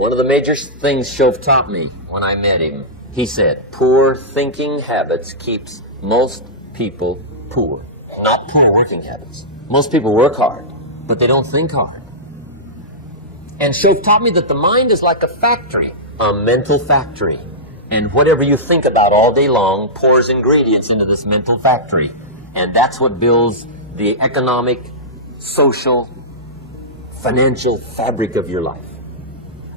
One of the major things Shove taught me when I met him, he said, poor thinking habits keeps most people poor. Not poor working habits. Most people work hard, but they don't think hard. And Shove taught me that the mind is like a factory, a mental factory. And whatever you think about all day long pours ingredients into this mental factory. And that's what builds the economic, social, financial fabric of your life.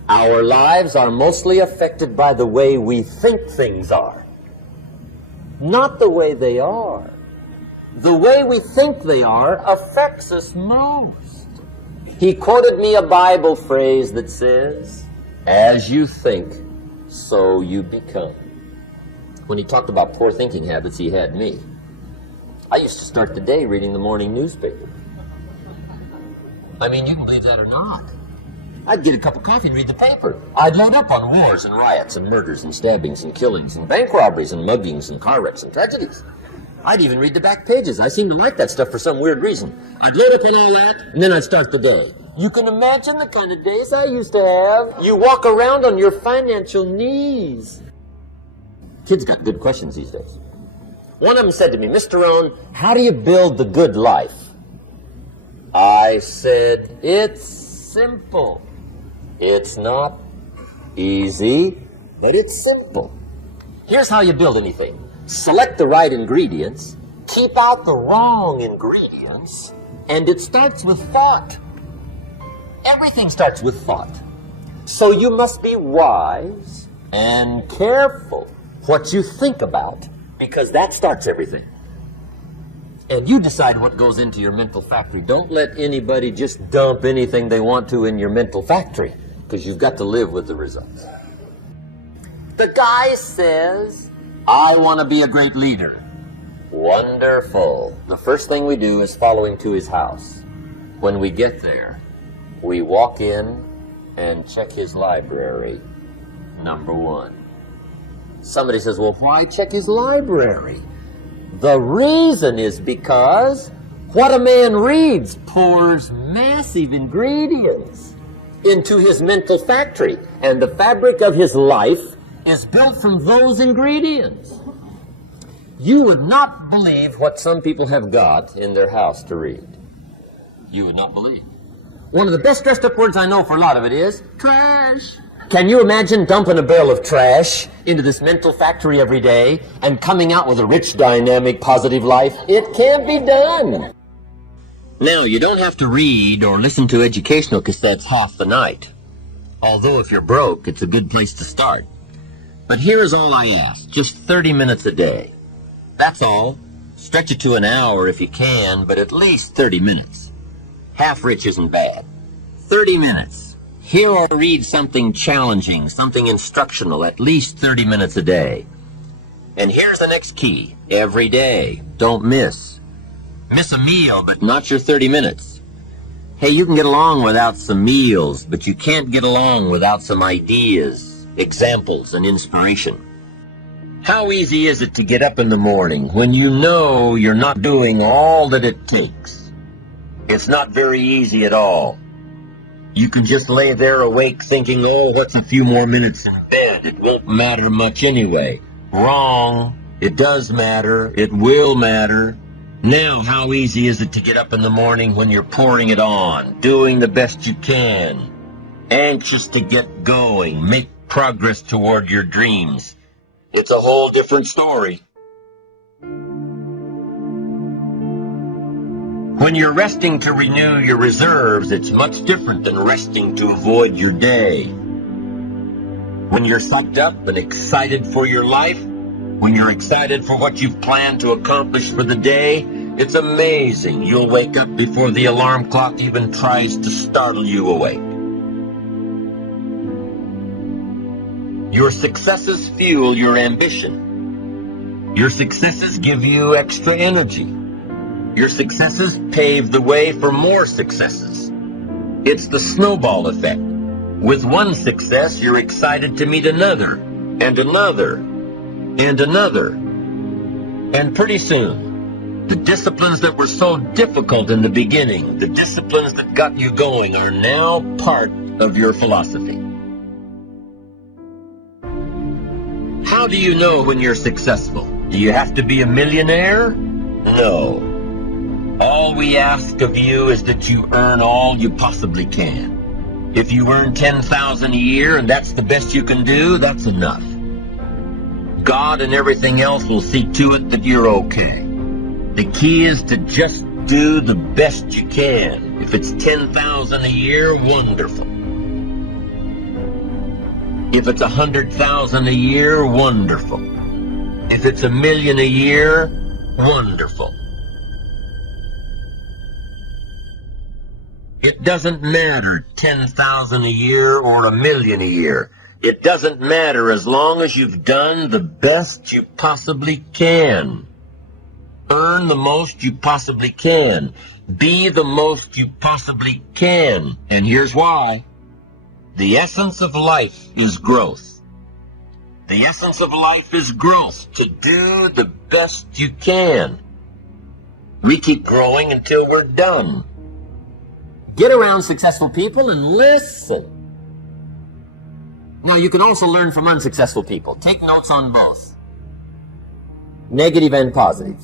Our lives are mostly affected by the way we think things are, not the way they are. The way we think they are affects us most. He quoted me a Bible phrase that says, as you think, so you become. When he talked about poor thinking habits, he had me. I used to start the day reading the morning newspaper. I mean, you can believe that or not. I'd get a cup of coffee and read the paper. I'd load up on wars and riots and murders and stabbings and killings and bank robberies and muggings and car wrecks and tragedies. I'd even read the back pages. I seem to like that stuff for some weird reason. I'd load up on all that, and then I'd start the day. You can imagine the kind of days I used to have. You walk around on your financial knees. Kids got good questions these days. One of them said to me, Mr. Rohn, how do you build the good life? I said, it's simple. It's not easy, but it's simple. Here's how you build anything. Select the right ingredients, keep out the wrong ingredients, and it starts with thought. Everything starts with thought. So you must be wise and careful what you think about, because that starts everything. And you decide what goes into your mental factory. Don't let anybody just dump anything they want to in your mental factory, because you've got to live with the results. The guy says, I want to be a great leader. Wonderful. The first thing we do is follow him to his house. When we get there, we walk in and check his library, number one. Somebody says, well, why check his library? The reason is because what a man reads pours massive ingredients into his mental factory, and the fabric of his life is built from those ingredients. You would not believe what some people have got in their house to read. You would not believe. One of the best dressed up words I know for a lot of it is trash. Can you imagine dumping a barrel of trash into this mental factory every day and coming out with a rich, dynamic, positive life? It can't be done. Now, you don't have to read or listen to educational cassettes half the night. Although if you're broke, it's a good place to start. But here is all I ask, just 30 minutes a day. That's all. Stretch it to an hour if you can, but at least 30 minutes. Half rich isn't bad. 30 minutes. Hear or read something challenging, something instructional, at least 30 minutes a day. And here's the next key. Every day. Don't miss. Miss a meal, but not your 30 minutes. Hey, you can get along without some meals, but you can't get along without some ideas, examples, and inspiration. How easy is it to get up in the morning when you know you're not doing all that it takes? It's not very easy at all. You can just lay there awake thinking, oh, what's a few more minutes in bed? It won't matter much anyway. Wrong. It does matter. It will matter. Now, how easy is it to get up in the morning when you're pouring it on, doing the best you can, anxious to get going, make progress toward your dreams? It's a whole different story. When you're resting to renew your reserves, it's much different than resting to avoid your day. When you're psyched up and excited for your life, when you're excited for what you've planned to accomplish for the day, it's amazing. You'll wake up before the alarm clock even tries to startle you awake. Your successes fuel your ambition. Your successes give you extra energy. Your successes pave the way for more successes. It's the snowball effect. With one success, you're excited to meet another, and another, and another. And pretty soon, the disciplines that were so difficult in the beginning, the disciplines that got you going, are now part of your philosophy. How do you know when you're successful? Do you have to be a millionaire? No. All we ask of you is that you earn all you possibly can. If you earn $10,000 a year and that's the best you can do, that's enough. God and everything else will see to it that you're okay. The key is to just do the best you can. If it's $10,000 a year, wonderful. If it's $100,000 a year, wonderful. If it's $1 million a year, wonderful. It doesn't matter $10,000 a year or $1 million a year. It doesn't matter as long as you've done the best you possibly can. Earn the most you possibly can. Be the most you possibly can. And here's why. The essence of life is growth. The essence of life is growth. To do the best you can. We keep growing until we're done. Get around successful people and listen. Now, you can also learn from unsuccessful people. Take notes on both. Negative and positive.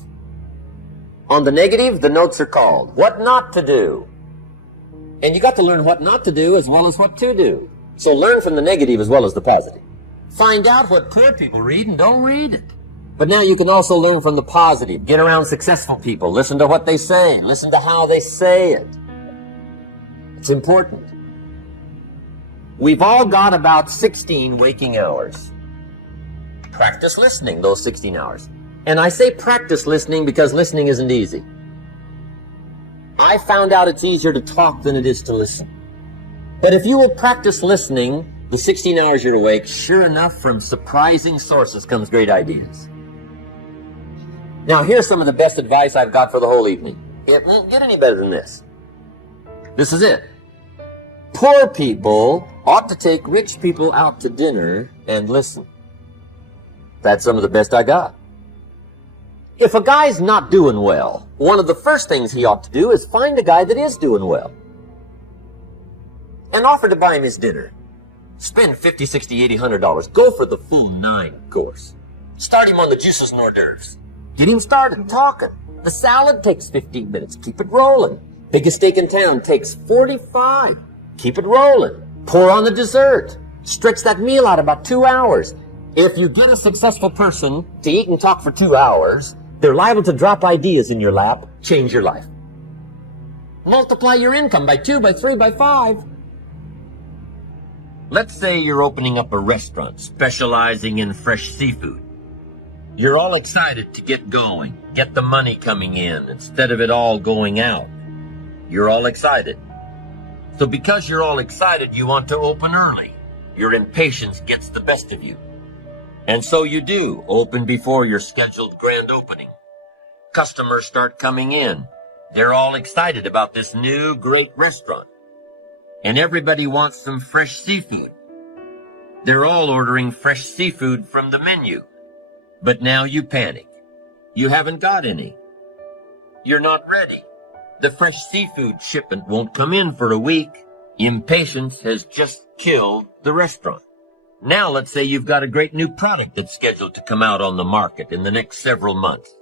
On the negative, the notes are called What Not to Do. And you got to learn what not to do as well as what to do. So learn from the negative as well as the positive. Find out what poor people read and don't read it. But now you can also learn from the positive. Get around successful people. Listen to what they say. Listen to how they say it. It's important. We've all got about 16 waking hours. Practice listening those 16 hours. And I say practice listening because listening isn't easy. I found out it's easier to talk than it is to listen. But if you will practice listening the 16 hours you're awake, sure enough, from surprising sources comes great ideas. Now, here's some of the best advice I've got for the whole evening. It won't get any better than this. This is it. Poor people ought to take rich people out to dinner and listen. That's some of the best I got. If a guy's not doing well, one of the first things he ought to do is find a guy that is doing well and offer to buy him his dinner. Spend $50, $60, $80, $100. Go for the full 9 course. Start him on the juices and hors d'oeuvres. Get him started talking. The salad takes 15 minutes. Keep it rolling. Biggest steak in town takes 45. Keep it rolling. Pour on the dessert. Stretch that meal out about 2 hours. If you get a successful person to eat and talk for 2 hours, they're liable to drop ideas in your lap, change your life. Multiply your income by 2, by 3, by 5. Let's say you're opening up a restaurant specializing in fresh seafood. You're all excited to get going, get the money coming in instead of it all going out. You're all excited. So because you're all excited, you want to open early. Your impatience gets the best of you. And so you do open before your scheduled grand opening. Customers start coming in. They're all excited about this new great restaurant. And everybody wants some fresh seafood. They're all ordering fresh seafood from the menu. But now you panic. You haven't got any. You're not ready. The fresh seafood shipment won't come in for a week. Impatience has just killed the restaurant. Now let's say you've got a great new product that's scheduled to come out on the market in the next several months.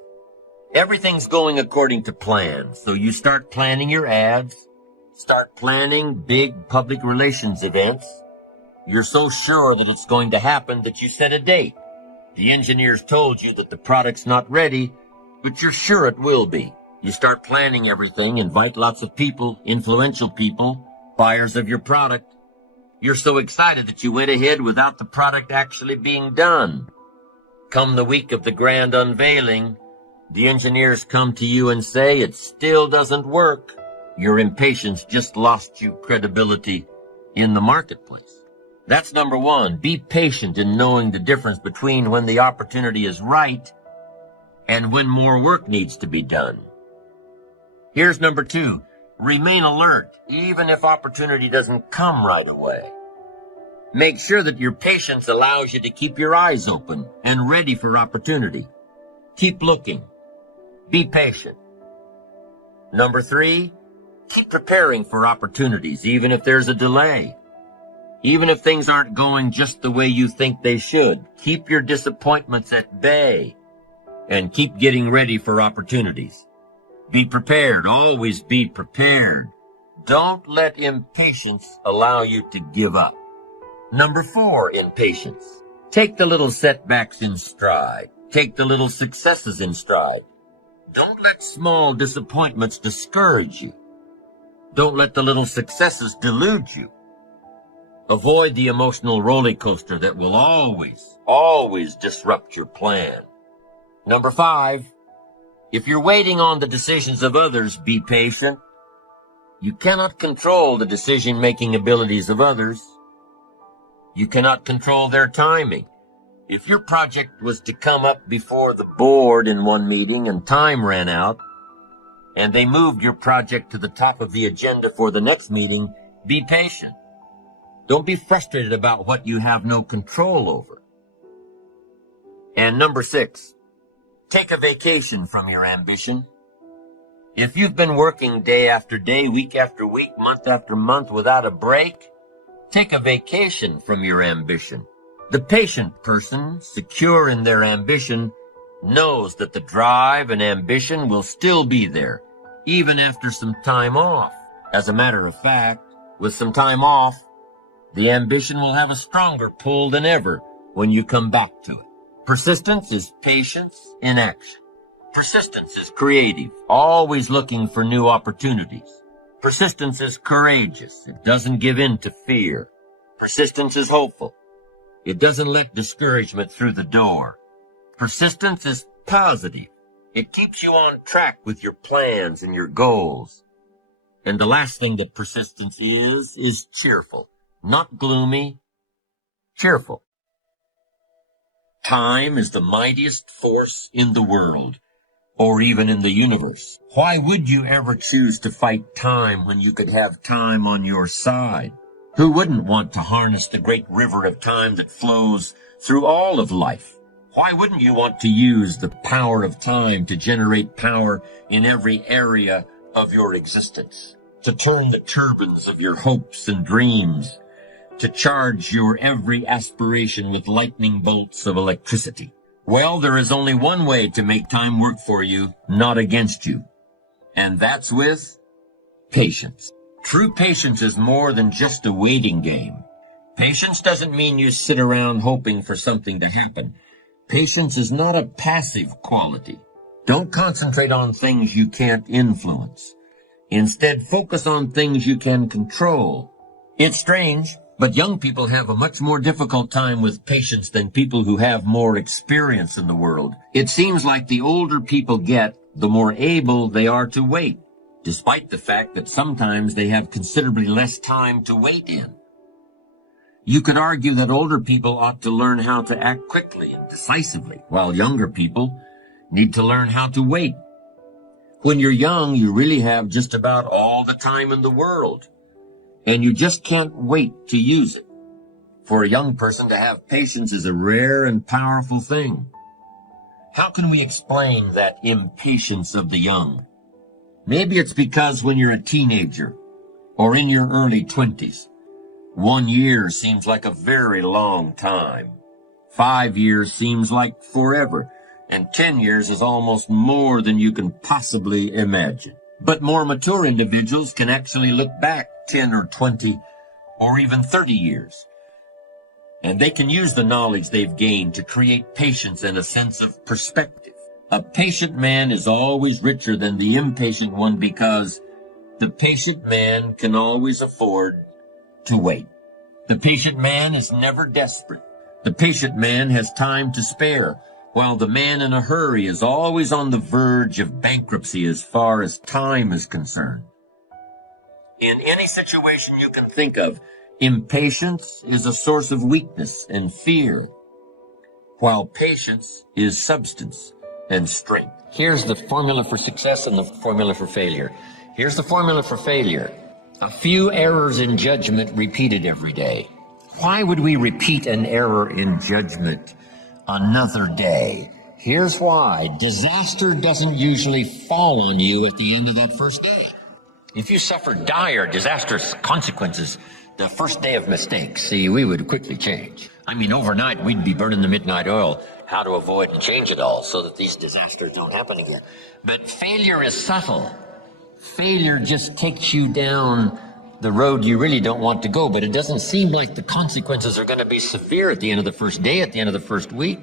Everything's going according to plan, so you start planning your ads, start planning big public relations events. You're so sure that it's going to happen that you set a date. The engineers told you that the product's not ready, but you're sure it will be. You start planning everything, invite lots of people, influential people, buyers of your product. You're so excited that you went ahead without the product actually being done. Come the week of the grand unveiling, the engineers come to you and say it still doesn't work. Your impatience just lost you credibility in the marketplace. That's number one. Be patient in knowing the difference between when the opportunity is right and when more work needs to be done. Here's number two. Remain alert, even if opportunity doesn't come right away. Make sure that your patience allows you to keep your eyes open and ready for opportunity. Keep looking. Be patient. Number three, keep preparing for opportunities, even if there's a delay. Even if things aren't going just the way you think they should, keep your disappointments at bay and keep getting ready for opportunities. Be prepared. Always be prepared. Don't let impatience allow you to give up. Number 4, impatience. Take the little setbacks in stride. Take the little successes in stride. Don't let small disappointments discourage you. Don't let the little successes delude you. Avoid the emotional roller coaster that will always disrupt your plan. Number 5, if you're waiting on the decisions of others, be patient. You cannot control the decision-making abilities of others. You cannot control their timing. If your project was to come up before the board in one meeting and time ran out, and they moved your project to the top of the agenda for the next meeting, be patient. Don't be frustrated about what you have no control over. And number 6, take a vacation from your ambition. If you've been working day after day, week after week, month after month without a break, take a vacation from your ambition. The patient person, secure in their ambition, knows that the drive and ambition will still be there, even after some time off. As a matter of fact, with some time off, the ambition will have a stronger pull than ever when you come back to it. Persistence is patience in action. Persistence is creative, always looking for new opportunities. Persistence is courageous. It doesn't give in to fear. Persistence is hopeful. It doesn't let discouragement through the door. Persistence is positive. It keeps you on track with your plans and your goals. And the last thing that persistence is cheerful. Not gloomy, cheerful. Time is the mightiest force in the world, or even in the universe. Why would you ever choose to fight time when you could have time on your side? Who wouldn't want to harness the great river of time that flows through all of life? Why wouldn't you want to use the power of time to generate power in every area of your existence? To turn the turbines of your hopes and dreams, to charge your every aspiration with lightning bolts of electricity? Well, there is only one way to make time work for you, not against you. And that's with patience. True patience is more than just a waiting game. Patience doesn't mean you sit around hoping for something to happen. Patience is not a passive quality. Don't concentrate on things you can't influence. Instead, focus on things you can control. It's strange, but young people have a much more difficult time with patience than people who have more experience in the world. It seems like the older people get, the more able they are to wait, despite the fact that sometimes they have considerably less time to wait in. You could argue that older people ought to learn how to act quickly and decisively, while younger people need to learn how to wait. When you're young, you really have just about all the time in the world, and you just can't wait to use it. For a young person to have patience is a rare and powerful thing. How can we explain that impatience of the young? Maybe it's because when you're a teenager or in your early 20s, 1 year seems like a very long time. 5 years seems like forever, and 10 years is almost more than you can possibly imagine. But more mature individuals can actually look back 10 or 20 or even 30 years, and they can use the knowledge they've gained to create patience and a sense of perspective. A patient man is always richer than the impatient one because the patient man can always afford to wait. The patient man is never desperate. The patient man has time to spare, while the man in a hurry is always on the verge of bankruptcy as far as time is concerned. In any situation you can think of, impatience is a source of weakness and fear, while patience is substance and strength. Here's the formula for success and the formula for failure. Here's the formula for failure. A few errors in judgment repeated every day. Why would we repeat an error in judgment another day? Here's why. Disaster doesn't usually fall on you at the end of that first day. If you suffer dire, disastrous consequences, The first day of mistakes, see, we would quickly change. I mean, overnight, we'd be burning the midnight oil, how to avoid and change it all so that these disasters don't happen again. But failure is subtle. Failure just takes you down the road you really don't want to go, but it doesn't seem like the consequences are going to be severe at the end of the first day, at the end of the first week.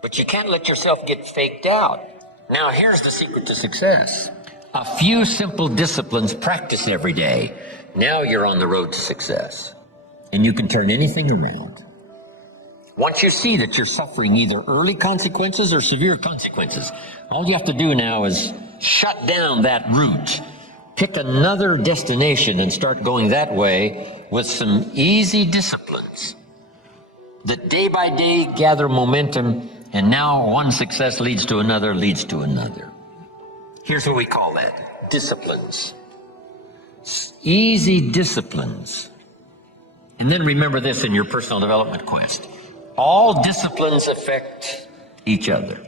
But you can't let yourself get faked out. Now, here's the secret to success. A few simple disciplines practiced every day. Now you're on the road to success. And you can turn anything around. Once you see that you're suffering either early consequences or severe consequences, all you have to do now is shut down that route. Pick another destination and start going that way with some easy disciplines that day by day gather momentum, and now one success leads to another, leads to another. Here's what we call that: disciplines. Easy disciplines. And then remember this in your personal development quest. All disciplines affect each other.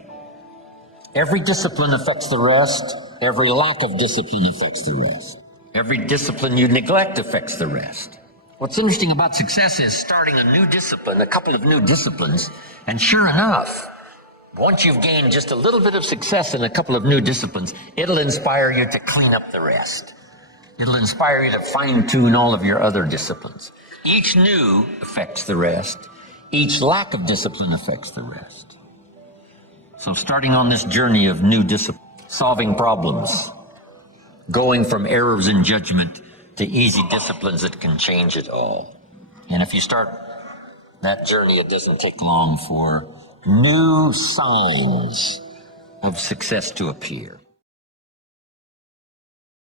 Every discipline affects the rest. Every lack of discipline affects the rest. Every discipline you neglect affects the rest. What's interesting about success is starting a new discipline, a couple of new disciplines, and sure enough, once you've gained just a little bit of success in a couple of new disciplines, it'll inspire you to clean up the rest. It'll inspire you to fine-tune all of your other disciplines. Each new affects the rest. Each lack of discipline affects the rest. So starting on this journey of new discipline, solving problems, going from errors in judgment to easy disciplines that can change it all. And if you start that journey, it doesn't take long for new signs of success to appear.